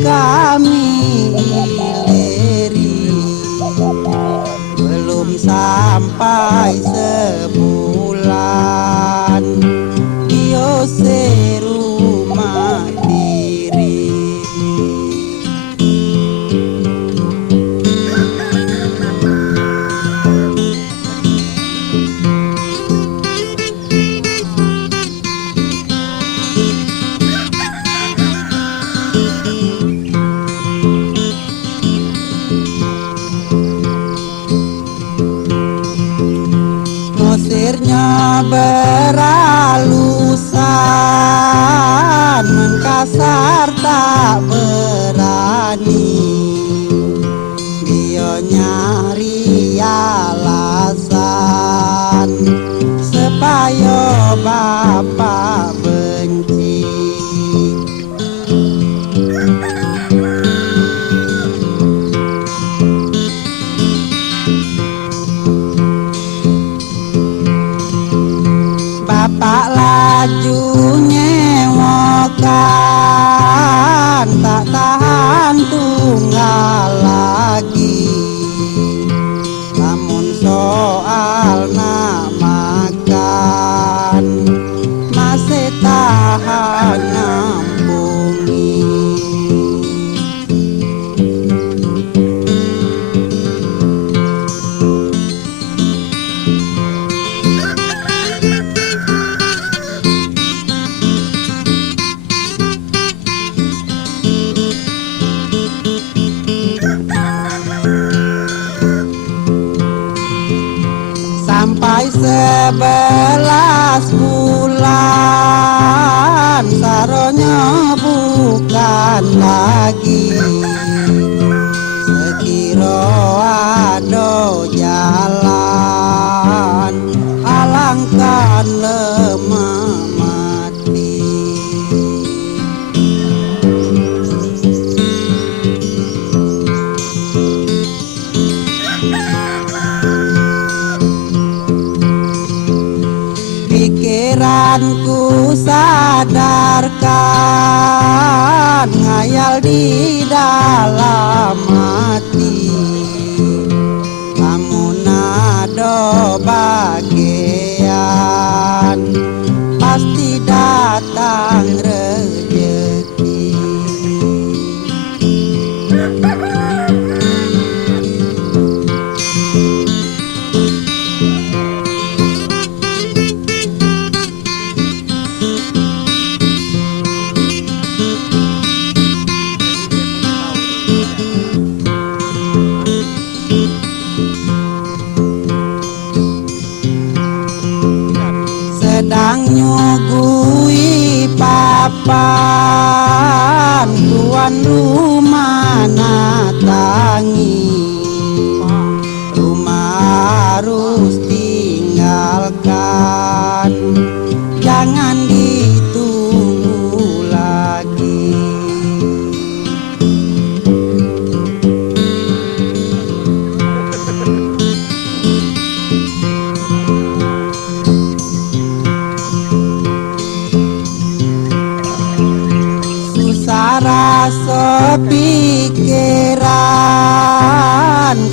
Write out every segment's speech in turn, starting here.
kami ileri, belum sampai sebulan Dio serumah diri. Ngusirnya beralusan, mengkasar tak berani. Dia nyari alasan supaya bapak benci. Bapak laju nyewokan, tak tahan tunggal lagi. Namun soal nak makan, masih tahan nambungi. Sampai 11 bulan saronya bukan lagi. Sekira ada jalan, alangkah lemah mati. Pikiranku sadarkan, ngayal di dalam hati. Lamun ada bagian, pasti datang rezeki. Sedang nyugui papan, tuan rumah natangi. Rumah harus tinggalkan, jangan ditunggu lagi. Rasa pikiran,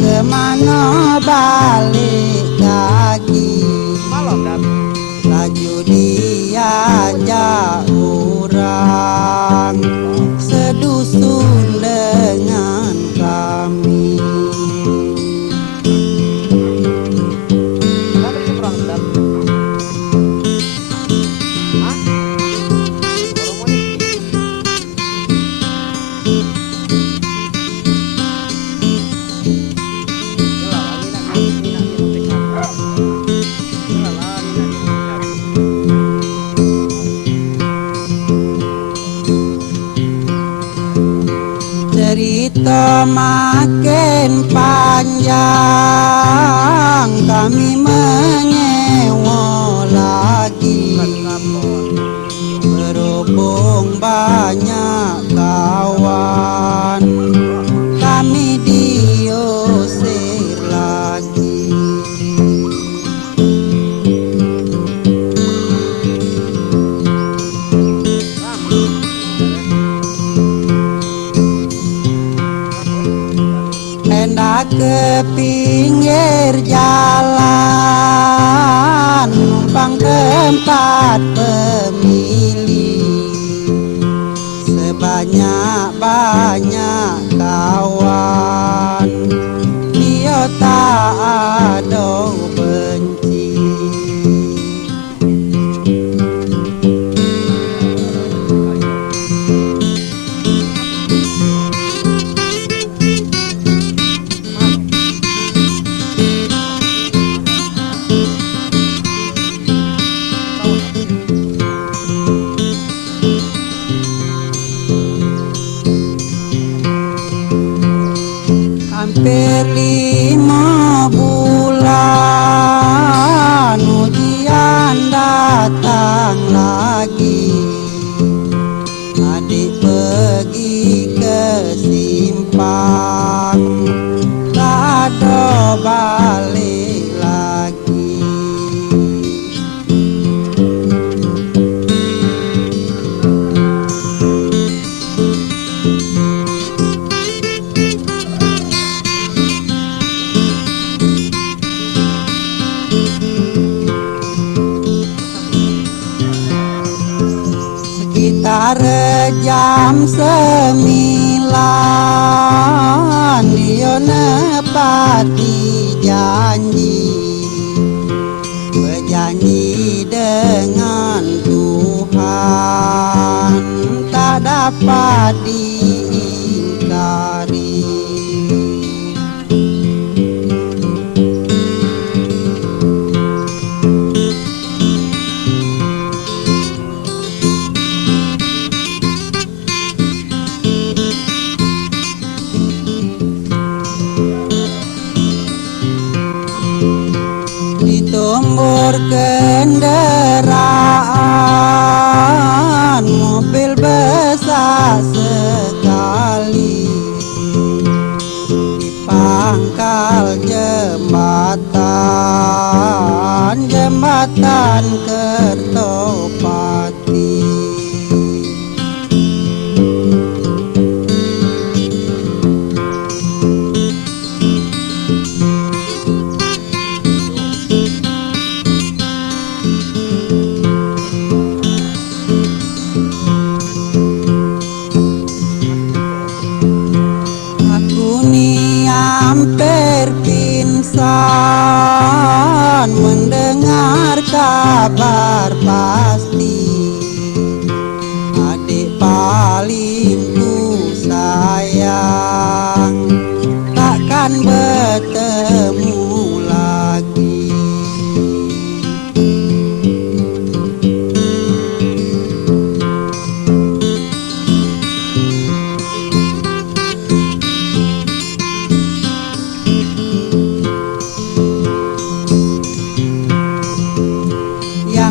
kemana balik lagi. Laju diajak orang sedusun dengan kami. Cerita makin panjang, kami menyewa lagi. Berhubung banyak kawan, kami diusir lagi. ke pinggir jalan, numpang tempat pemilih. Sebanyak-banyak kawan, dia tak ada benci. Hampir 5 bulan ujian datang lagi. Adik pergi ke simpang, tak ada balik lagi. Sekitar jam 9 dia nepati janji, berjanji dengan Tuhan tak dapat diingkari. Ditumbur kendaraan, mobil besar sekali. Di pangkal jembatan Kertopati. Hampir pingsan mendengar kabar pasti. Adik paling ku sayang takkan bertemu lagi.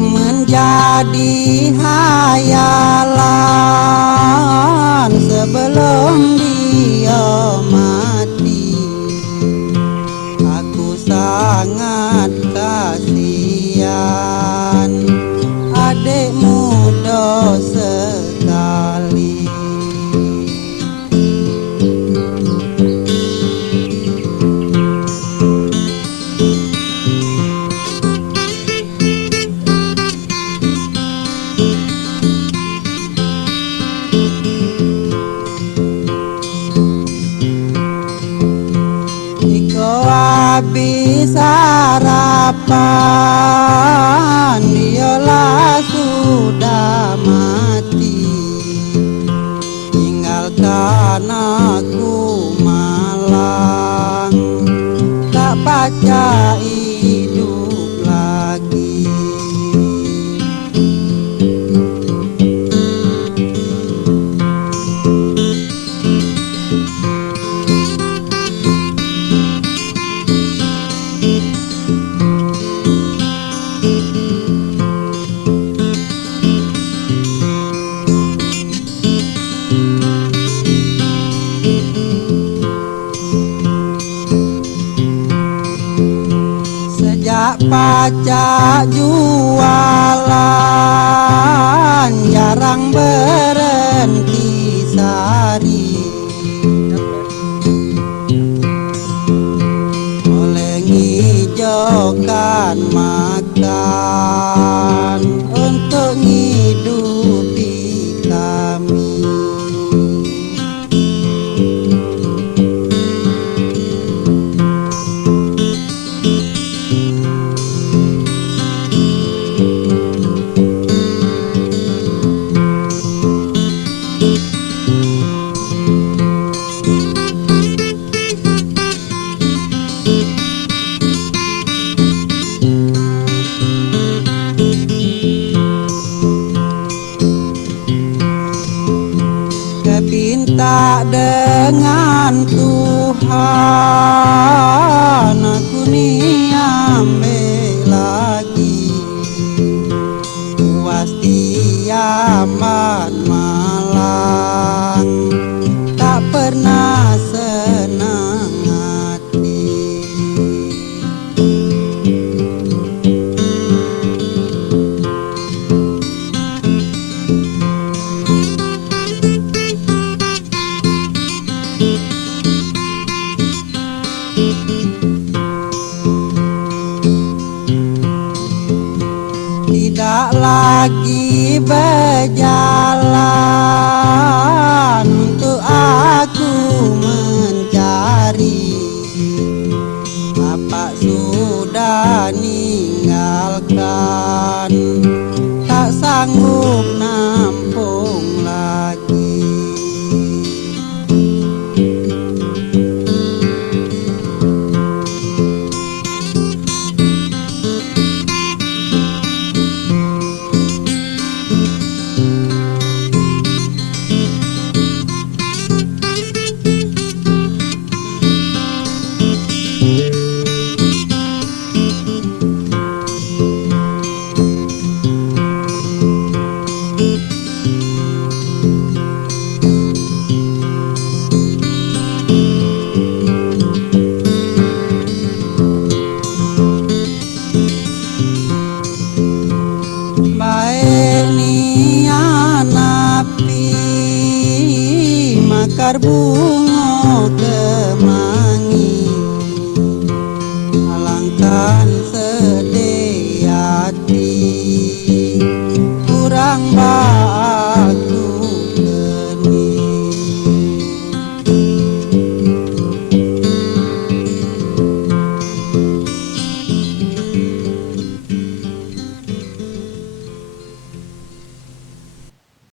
Menjadi hayalan sebelum dia mati. Aku sangat kasihan adik muda sekali. Habis sarapan, dialah sudah mati. Tinggalkan aku malang, tak pacak hidup lagi. Pacak jualan jarang berhenti sari. dan makan untuk ngidupi kami. Kepinta dengan Tuhan, aku ni ambil lagi. Puas diaman malang, tak pernah senang hati. Tidak lagi berjalan untuk aku mencari. Bapak sudah ninggalkan, tak sanggup nampung lagi. Baik niat napi makar bunga kemangi, alangkan